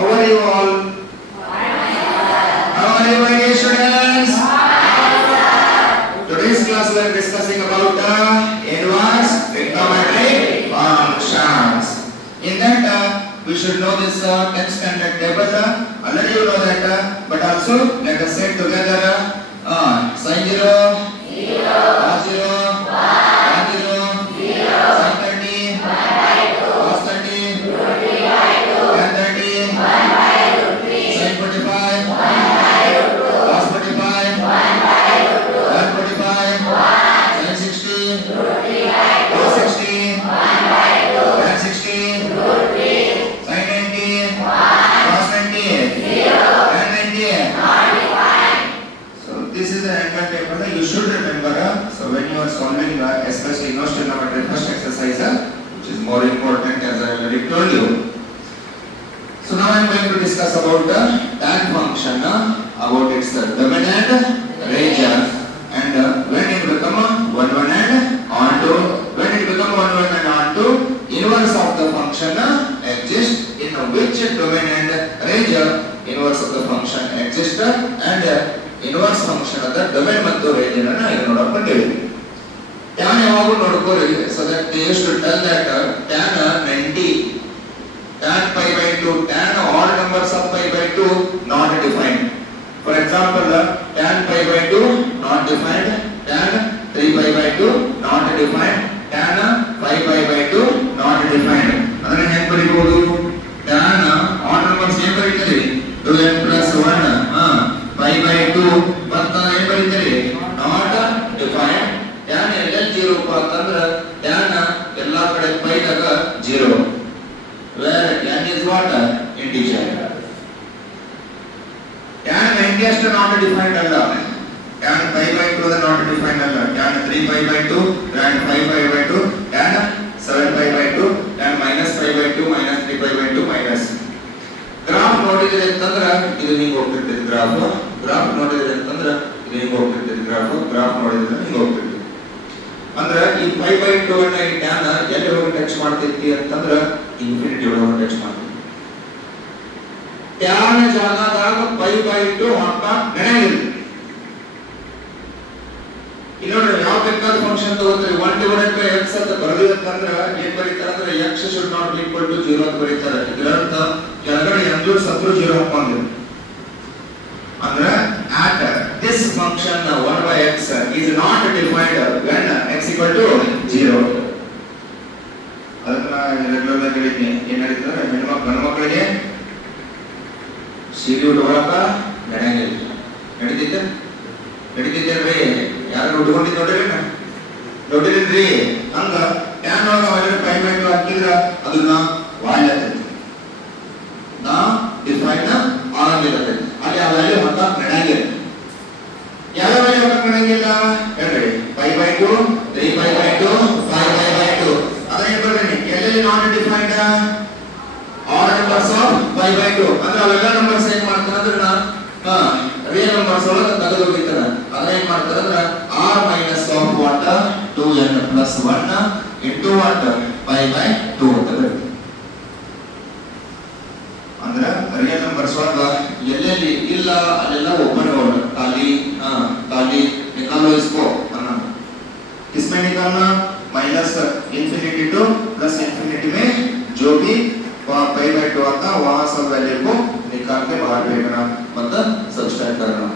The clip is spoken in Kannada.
How are you all? How are you, my dear students? Today's class we are discussing about the inverse trigonometric functions. In that we should know this 10th standard table. Already you know that, but also let us say together sin 0, 0, cos 0, 1, 0, 0, sin 30, 1/2, cos 30, tan 30, 1/3, sin 45, 1/2, cos 45, 1/2, tan 45, 1, sin 60, 3/2, cos 60, 1/2, tan 60, 3, sin 90, 1, cos 90, 0, tan 90, so this is the angle table. You should remember. So when you are solving especially inverse trigonometry first exercise, which is more important as I already told you. So now I am going to discuss about the tan function, about its domain and region, and when it become 1 1 and onto, when it become 1 1 and onto, inverse of the function exists, in which domain and region inverse of the function exists, and inverse function of the domain ಮತ್ತು region ಅನ್ನು ಈಗ ನೋಡೋಣ ಬನ್ನಿ. tan ಯಾವಾಗಲೂ ನೋಡ್ಕೋರಿ, so that they used to tell that tan 90, tan pi by 2, tan odd numbers of pi by 2 not defined. For example, tan pi by 2 not defined, tan 3 pi by 2 not defined, tan 5 pi by 2 not defined. ಅದನ್ನ ಹೇಗೆ ಬರೀಬಹುದು? tan odd numbers ಏನು ಬರೀತೀರಿ? 2n plus 1 pi by 2 ಮತ್ತು ಏನು ಬರೀತೀರಿ? not defined. tan ಎಲ್ಲೆಲ್ಲಿ 0 ಅಂತಂದ್ರೆ tan ಎಲ್ಲಾ ಕಡೆ pi ದಾಗ 0, where n is what? Integer. tan 90 ಅಷ್ಟು not defined ಅಲ್ಲ, tan pi by 2 not defined ಅಲ್ಲ, tan 3 pi by 2, tan 5 pi by 2, tan 7 pi by 2, tan minus pi by 2, minus 3 pi by 2, minus. Graph ನೋಡಿದ್ರೆ ಅಂತಂದ್ರೆ ಇದು ಹಿಂಗೆ ಹೋಗ್ತಿರ್ತದೆ, ಗ್ರಾಫ್ ನೋಡಿದ್ರೆ ಅಂತಂದ್ರೆ ಇದು ಹಿಂಗೆ ಹೋಗ್ತಿರ್ತದೆ, ಗ್ರಾಫ್ ನೋಡಿದ್ರೆ ಹಿಂಗೆ ಹೋಗ್ತಿರ್ತದೆ. ಅಂದ್ರೆ ಈ pi by 2 ಅನ್ನ ಈ tan ಎಲ್ಲಿ ಹೋಗಿ ಟಚ್ ಮಾಡ್ತೈತಿ ಅಂತಂದ್ರೆ ಇನ್ಫಿನಿಟಿ ಒಳಗೆ ಟಚ್ ಮಾಡ್ತೈತಿ. tan ಜಾಗದಾಗ pi by 2 ಹಾಕಕ್ ನಡೆಯಲ್ಲ. ಇಲ್ಲಿ ನೋಡ್ರಿ, ಯಾವ ಬೇಕಾದ ಫಂಕ್ಷನ್ ತಗೋತೀರಿ 1 divided by x ಅಂತ ಬರೆದಿರ್ತಂದ್ರೆ ಏನ್ ಬರೀತಾರೆ ಅಂದ್ರೆ x should not be equal to 0 ಅಂತ ಬರೀತಾರೆ. ಇದರರ್ಥ ಕೆಳಗಡೆ ಎಂದೂ ಸತ್ರು 0 ಹಾಕೊಂಡಿರಿ. ಅಂದ್ರೆ at this function 1 by x is not defined when x equal to 0. ಅದನ್ನ ರೆಗ್ಯುಲರ್ ಆಗಿ ಹೇಳಿದ್ನಿ. ಏನ್ ಹೇಳಿದ್ರೆ ಗಂಡು ಮಕ್ಕಳಿಗೆ ಸೀರೆ ಉಟ್ಕೊಳಕ ನಡೆಯಂಗಿಲ್ಲ. ನಡೀತಿದ್ದೇನ್ರಿ? ಯಾರು ಉಟ್ಕೊಂಡಿದ್ದು ನೋಡಿರಿ? ಹಂಗ ಟ್ಯಾನ್ ಒಳಗೆ pi by 2 ಹಾಕಿದ್ರ ಅದನ್ನ ವಾಲ್ಯತೈತಿ, ನಾ ಡಿಫೈನ್ ಆಗಿರುತ್ತೆ. ಅಲ್ಲಿ ಆ ವ್ಯಾಲ್ಯೂ ಹಾಕಕ್ ನಡೆಯಂಗಿಲ್ಲ. ಯಾವ ವ್ಯಾಲ್ಯೂ ಹಾಕಕ್ ನಡೆಯಂಗಿಲ್ಲ ಹೇಳ್ರಿ? pi by 2, 3 pi by 2, 5 pi by 2. ಅದ ಏನ್ ಬರ್ರಿ? ಎಲ್ಲೆಲ್ಲಿ not defined add numbers of pi by 2 ಅಂದ್ರೆ ಅವೆಲ್ಲ ನಂಬರ್ಸ್ ಏನ್ ಮಾಡ್ತಾರೆ ಅಂದ್ರೆ ರಿಯಲ್ ನಂಬರ್ಸ್ ಒಳಗೆ ತೆಗೆದು ಹೋಗ್ತಾರೆ. ಅದ ಏನ್ ಮಾಡ್ತಾರೆ ಅಂದ್ರೆ r minus of what 2n plus 1 into what pi by 2 ಅಂತ ಬರುತ್ತೆ. ಅಂದ್ರೆ ರಿಯಲ್ ನಂಬರ್ಸ್ ಒಳಗೆ ಎಲ್ಲೆಲ್ಲಿ ಇಲ್ಲ ಅಲ್ಲೆಲ್ಲ ಓಪನ್ ವರ್ಡ್ ಖಾಲಿ निकालो इसको ಅನ್ನೋದು. किसमें निकालना? Minus infinity two plus infinity में जो भी pi by 2 आता वहां सब वैल्यू को निकाल के बाहर फेंकना, मतलब सब्सट्रैक्ट करना.